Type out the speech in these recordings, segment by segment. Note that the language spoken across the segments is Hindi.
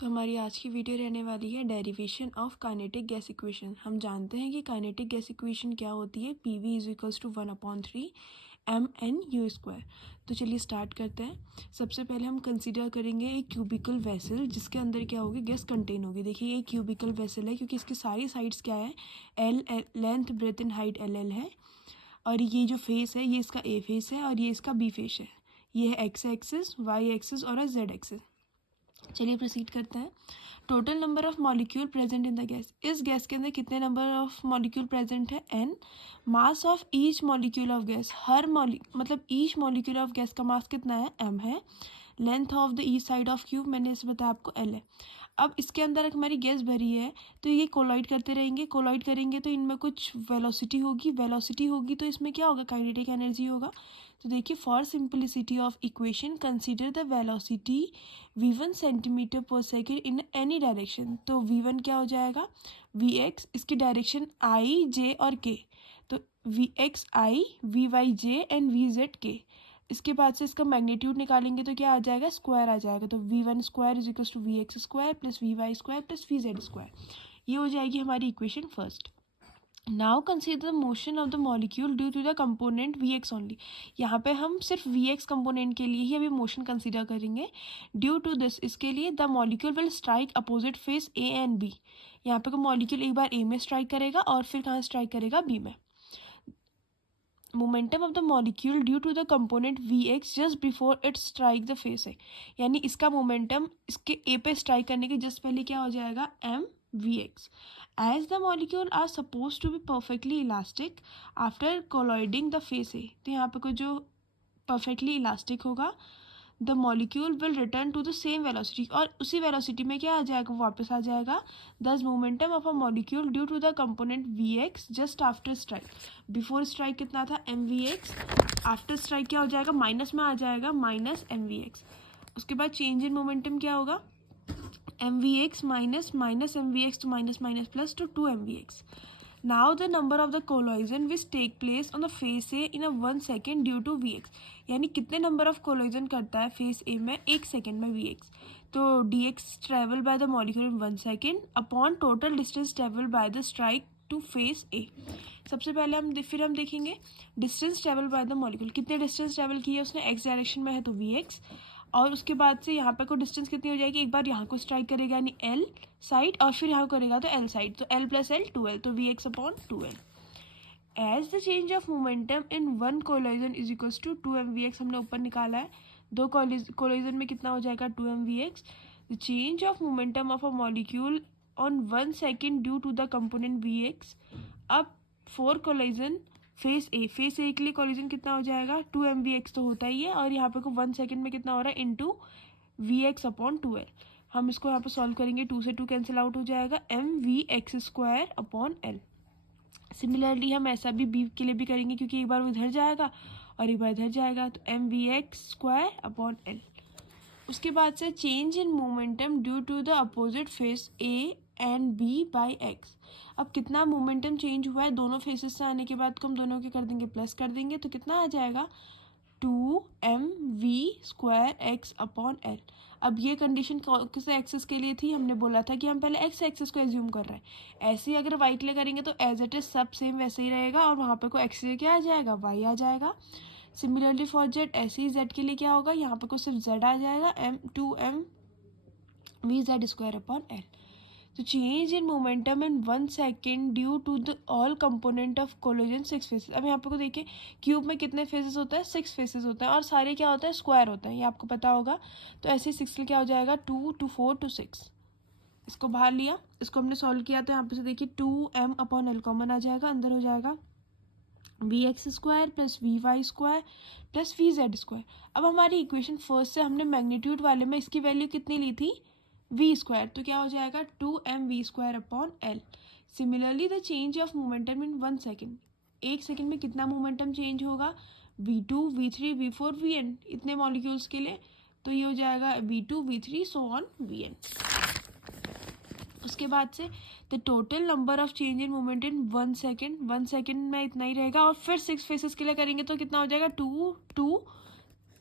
तो हमारी आज की वीडियो रहने वाली है derivation of kinetic gas equation. हम जानते हैं कि काइनेटिक गैस इक्वेशन क्या होती है, P V is to 1/3 mn/u²। तो चलिए स्टार्ट करते हैं। सबसे पहले हम कंसीडर करेंगे एक क्यूबिकल वेसल जिसके अंदर क्या होगी, गैस कंटेन होगी। देखिए ये क्यूबिकल वेसल है क्योंकि इसकी सारी साइड्स क्या है, L length breadth and height L है। और ये जो फेस है ये इसका ए फेस है और ये इसका बी फेस है। ये है एक्स एक्सिस, वाई एक्सिस और जेड एक्सिस। चलिए प्रोसीड करते हैं। Total number of molecule present in the gas, इस गैस के अंदर कितने नंबर ऑफ मॉलिक्यूल प्रेजेंट है, n। Mass of each molecule of gas, हर मतलब ईच मॉलिक्यूल ऑफ गैस का मास कितना है, m है। Length of the each side of cube, मैंने इसे बताया आपको l है। अब इसके अंदर एक हमारी गैस भरी है तो ये कोलॉइड करते रहेंगे, कोलॉइड करेंगे तो इनमें कुछ वेलोसिटी होगी तो इसमें क्या होगा, काइनेटिक एनर्जी होगा। तो देखिए for simplicity of equation consider the velocity v1 centimetre पर सेकेंड इन एनी डायरेक्शन। तो v1 क्या हो जाएगा, vx, इसकी डायरेक्शन i j और k, तो vx i, vy j and vz k। इसके बाद से इसका मैग्नीट्यूड निकालेंगे तो क्या आ जाएगा, स्क्वायर आ जाएगा। तो v1² is equal to vx² plus vy² plus vz²। ये हो जाएगी हमारी equation first. Now consider the motion of the molecule due to the component vx only. यहाँ पे हम सिर्फ vx कंपोनेंट के लिए ही अभी मोशन कंसीडर करेंगे। ड्यू टू दिस, इसके लिए the molecule will strike opposite face a and b। यहाँ पे मॉलिक्यूल एक बार a में स्ट्राइक करेगा और फिर कहाँ स्ट्राइक करेगा, b में। Momentum of the molecule due to the component vx just before it strike the face है, यानी इसका मोमेंटम इसके a पे स्ट्राइक करने के जस्ट पहले क्या हो जाएगा, m vx। As the molecule are supposed to be perfectly elastic after colloiding the face A, तो यहाँ पे कोई जो perfectly elastic होगा, the molecule will return to the same velocity, और उसी velocity में क्या आ जाएगा, वापस आ जाएगा। Thus momentum of a molecule due to the component Vx just after strike, before strike कितना था, mvx, after strike क्या हो जाएगा, माइनस में आ जाएगा, माइनस mvx। उसके बाद चेंज इन मोमेंटम क्या होगा, mvx माइनस माइनस mvx, तो माइनस माइनस प्लस तो 2mvx। Now the number of the collision which take place on the face A in 1 second due to vx, यानी कितने नंबर ऑफ कोलोइजन करता है फेस ए में 1 सेकेंड में vx। तो dx travel by the molecule in 1 second upon total distance travel by the strike to face A. सबसे पहले हम देखेंगे distance travel by the molecule, कितने डिस्टेंस ट्रेवल किया उसने, एक्स डायरेक्शन में है तो vx, और उसके बाद से यहाँ पे को डिस्टेंस कितनी हो जाएगी, एक बार यहाँ को स्ट्राइक करेगा यानी एल साइड और फिर यहाँ करेगा तो एल साइड, तो एल प्लस एल 2l, तो vx/2l। As the change of momentum in one collision is equal to 2mvx, हमने ऊपर निकाला है, दो कोलोइजन में कितना हो जाएगा, 2mvx। The change of momentum of a molecule on 1 second due to the component vx। अब 4 कोलोइजन फेस ए के लिए कोलिजन कितना हो जाएगा, 2mvx तो होता ही है, और यहाँ पे को 1 सेकेंड में कितना हो रहा है, इंटू vx/2l। हम इसको यहाँ पे सॉल्व करेंगे, 2 से 2 कैंसिल आउट हो जाएगा, mvx²/l। सिमिलरली हम ऐसा भी बी के लिए भी करेंगे क्योंकि एक बार वो इधर जाएगा और एक बार इधर जाएगा, तो mvx²/l। उसके बाद से change in momentum due to the opposite face A and B by X. अब कितना मोमेंटम चेंज हुआ है, दोनों फेसेस से आने के बाद को हम दोनों के कर देंगे, प्लस कर देंगे, तो कितना आ जाएगा, 2mv²x/l। अब ये कंडीशन किस एक्सेस के लिए थी, हमने बोला था कि हम पहले एक्स एक्सेस को एज्यूम कर रहे हैं। ऐसे ही अगर वाई के लिए करेंगे तो एज इट इज सब सेम वैसे ही रहेगा, और वहाँ पे को एक्स के क्या आ जाएगा, वाई आ जाएगा। सिमिलरली फॉर जेड, ऐसे ही जेड के लिए क्या होगा, यहाँ पे को सिर्फ जेड आ जाएगा, 2mvz²/l। तो change in momentum in 1 second due to the all component of collision 6 faces. अब यहाँ पे को देखिए क्यूब में कितने फेसेस होता है, 6 फेसेस होते हैं, और सारे क्या होता है, स्क्वायर होते हैं, ये आपको पता होगा। तो ऐसे 6 के क्या हो जाएगा, 2 2 4 2 6। इसको बाहर लिया, इसको हमने सॉल्व किया, तो यहाँ पे से देखिए 2m/l कॉमन आ जाएगा, अंदर हो जाएगा vx² plus vy² plus vz²। अब हमारी इक्वेशन फर्स्ट से हमने मैग्नीट्यूड वाले में इसकी वैल्यू कितनी ली थी, v², तो क्या हो जाएगा, 2mv²/l। Similarly the change of momentum in 1 second, 1 second में कितना मोमेंटम चेंज होगा, v2 v3 v4 vn, इतने मॉलिक्यूल्स के लिए, तो ये हो जाएगा v2 v3 so on vn। उसके बाद से the total number of change in moment in 1 second, 1 second में इतना ही रहेगा, और फिर 6 फेसेस के लिए करेंगे तो कितना हो जाएगा, 2 2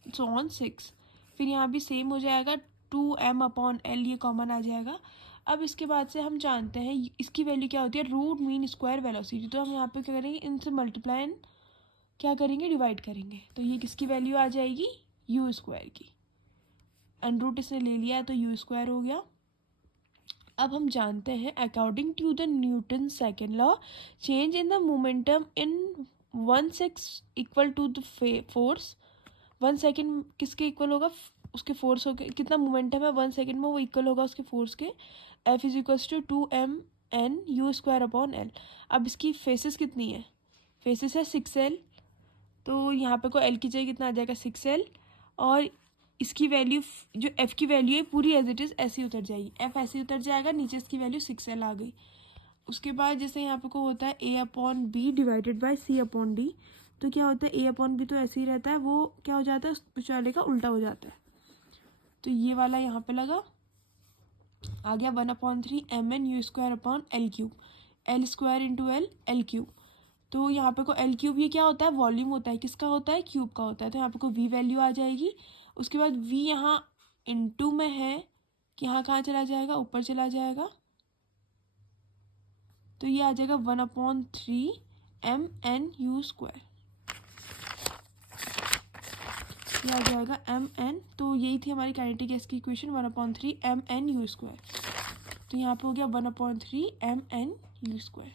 सो ऑन 6। फिर यहाँ भी सेम हो जाएगा, 2m/l ये कॉमन आ जाएगा। अब इसके बाद से हम जानते हैं इसकी वैल्यू क्या होती है, रूट मीन स्क्वायर वेलोसिटी। तो हम यहाँ पे क्या करेंगे, इनसे मल्टीप्लाई एंड क्या करेंगे, डिवाइड करेंगे। तो ये किसकी वैल्यू आ जाएगी, यू स्क्वायर की। अंडर रूट इसने ले लिया है तो यू स्क्वायर हो गया। अब हम जानते हैं according to the Newton second law, change in the momentum in 1/6 equal to the force. 1 second किसके इक्वल होगा, उसके फोर्स हो गए, कितना मोमेंटम है 1 सेकेंड में वो इक्वल होगा उसके फोर्स के। F is equals to 2mn/u²/L। अब इसकी फेसेस कितनी है, फेसेस है 6l, तो यहाँ पे को L की जगह कितना आ जाएगा 6l, और इसकी वैल्यू जो F की वैल्यू है पूरी एज इट इज़ ऐसी उतर जाएगी, F ऐसे उतर जाएगा, नीचे इसकी वैल्यू 6l आ गई। उसके बाद जैसे यहाँ पे को होता है A/B डिवाइडेड बाई C/D, तो क्या होता है A/B तो ऐसे ही रहता है, वो क्या हो जाता है उस पिछवाले का उल्टा हो जाता है। तो ये वाला यहाँ पे लगा, आ गया 1/3 mn/u²/L³, L² into L cube. तो यहाँ पे को L³ ये क्या होता है, वॉल्यूम होता है, किसका होता है, क्यूब का होता है। तो यहाँ पे को V वैल्यू आ जाएगी। उसके बाद V यहाँ इंटू में है कि यहाँ कहाँ चला जाएगा, ऊपर चला जाएगा, तो ये आ जाएगा 1/3 mn/u², ये आ जाएगा mn। तो यही थी हमारी काइनेटिक गैस की इक्वेशन 1/3 mn/u²। तो यहाँ पे हो गया 1/3 mn/u²।